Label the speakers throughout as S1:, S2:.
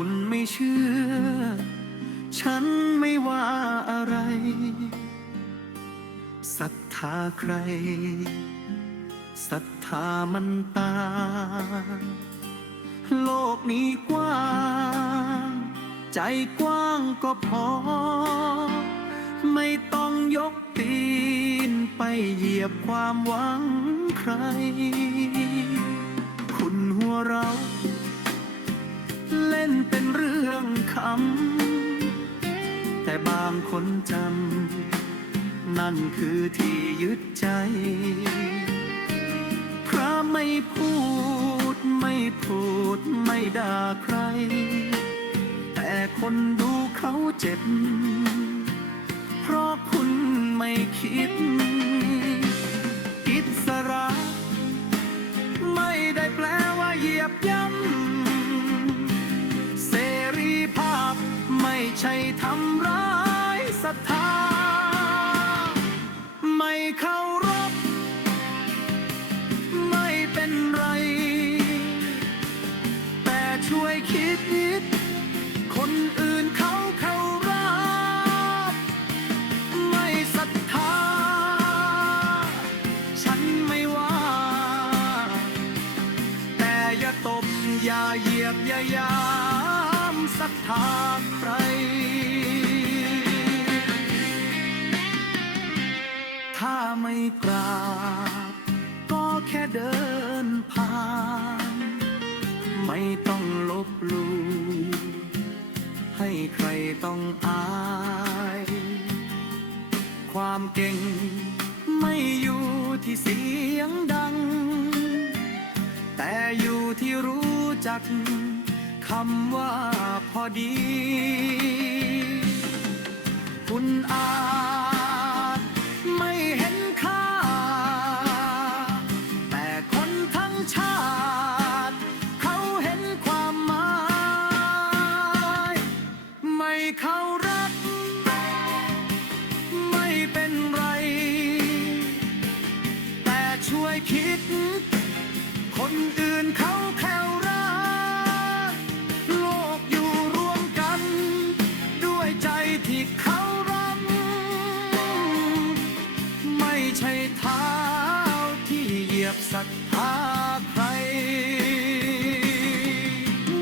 S1: คุณไม่เชื่อ ฉันไม่ว่าอะไรศรัทธาใครศรัทธามันตางโลกนี้กว้าง ใจกว้างก็พอ ไม่ต้องยกตีนไปเหยียบความหวังใคร คุณหัวเรา เล่นเป็นเรื่องคำแต่บางคนจำ นั่นคือที่ยึดใจ พระไม่พูดไม่พูดไม่ด่าใคร แต่คนดูเขาเจ็บ เพราะคุณไม่คิด ใช่ทำร้ายศรัทธา ไม่เคารพไม่เป็นไร แต่ช่วยคิดนิด คนอื่นเขาเขารับไม่ศรัทธา ฉันไม่ว่า แต่อย่าตบอย่าเหยียบอย่ายา มศรัทธาใครถ้าไม่กราบ ก็แค่เดินผ่าน ไม่ต้องลบหลู่ให้ใครต้องอาย ความเก่งไม่อยู่ที่เสียงดัง แต่อยู่ที่รู้จักคำว่า พอดี คุณอาจไม่เห็นค่า แต่คนทั้งชาติ เขาเห็นความหมาย ไม่เขารัก ไม่เป็นไร แต่ช่วยคิด คนอื่นเขา ศรัทธาใคร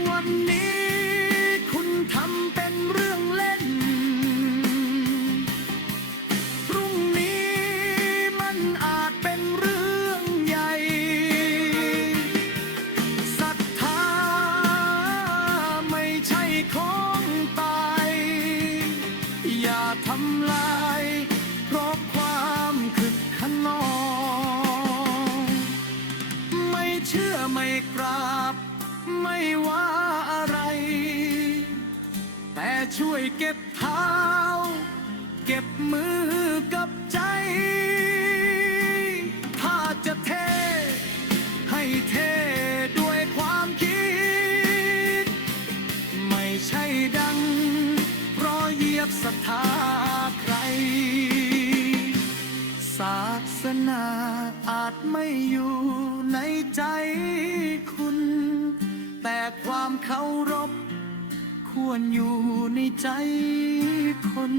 S1: วันนี้คุณทำเป็นเรื่องเล่น พรุ่งนี้มันอาจเป็นเรื่องใหญ่ศรัทธาไม่ใช่ของตาย อย่าทำลาย ช่วยเก็บเท้า เก็บมือกับใจ ถ้าจะเท ให้เทด้วยความคิด ไม่ใช่ดัง เพราะเหยียบศรัทธาใคร ศาสนาอาจไม่อยู่ในใจคุณ แต่ความเคารพ ควรอยู่ในใจคน